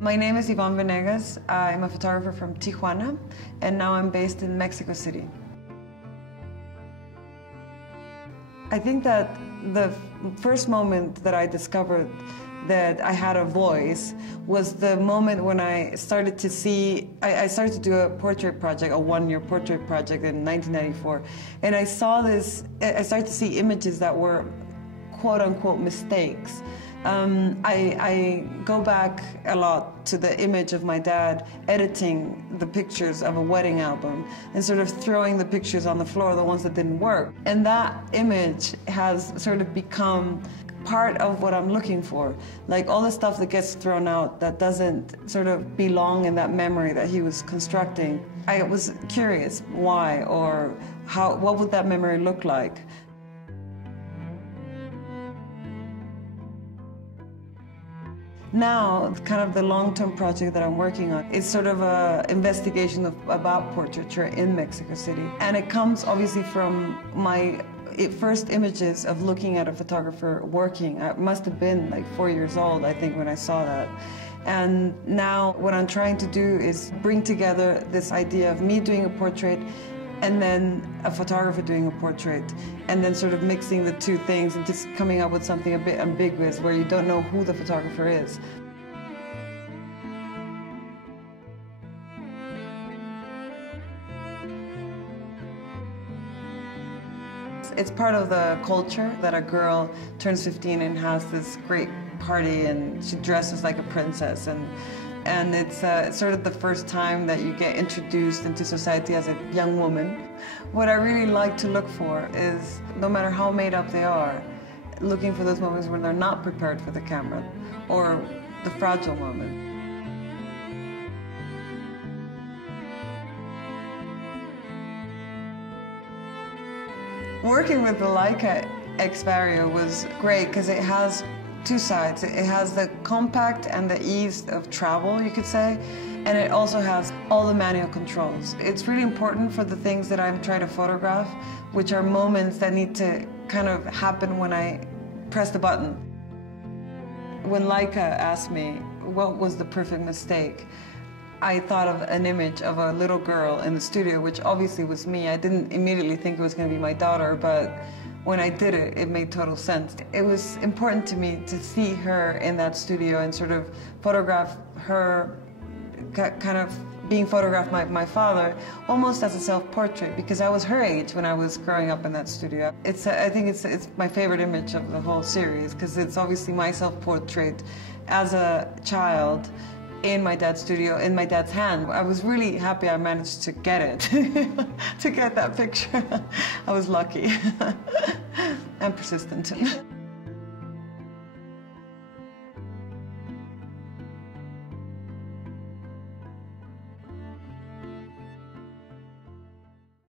My name is Yvonne Venegas. I'm a photographer from Tijuana, and now I'm based in Mexico City. I think that the first moment that I discovered that I had a voice was the moment when I started to see, I started to do a portrait project, a one-year portrait project in 1994. And I started to see images that were quote-unquote mistakes. I go back a lot to the image of my dad editing the pictures of a wedding album and sort of throwing the pictures on the floor, the ones that didn't work. And that image has sort of become part of what I'm looking for. Like all the stuff that gets thrown out that doesn't sort of belong in that memory that he was constructing. I was curious why, or what would that memory look like? Now, kind of the long-term project that I'm working on is sort of an investigation about portraiture in Mexico City. And it comes obviously from my first images of looking at a photographer working. I must have been like 4 years old, I think, when I saw that. And now what I'm trying to do is bring together this idea of me doing a portrait and then a photographer doing a portrait, and then sort of mixing the two things and just coming up with something a bit ambiguous where you don't know who the photographer is. It's part of the culture that a girl turns 15 and has this great party and she dresses like a princess, and it's sort of the first time that you get introduced into society as a young woman. What I really like to look for is, no matter how made up they are, looking for those moments when they're not prepared for the camera, or the fragile moment. Working with the Leica X Vario was great because it has two sides. It has the compact and the ease of travel, you could say, and it also has all the manual controls. It's really important for the things that I'm trying to photograph, which are moments that need to kind of happen when I press the button. When Leica asked me what was the perfect mistake, I thought of an image of a little girl in the studio, which obviously was me. I didn't immediately think it was going to be my daughter, but when I did it, it made total sense. It was important to me to see her in that studio and sort of photograph her kind of being photographed by my father almost as a self-portrait, because I was her age when I was growing up in that studio. I think it's my favorite image of the whole series, because it's obviously my self-portrait as a child in my dad's studio, in my dad's hand. I was really happy I managed to get it, to get that picture. I was lucky and persistent.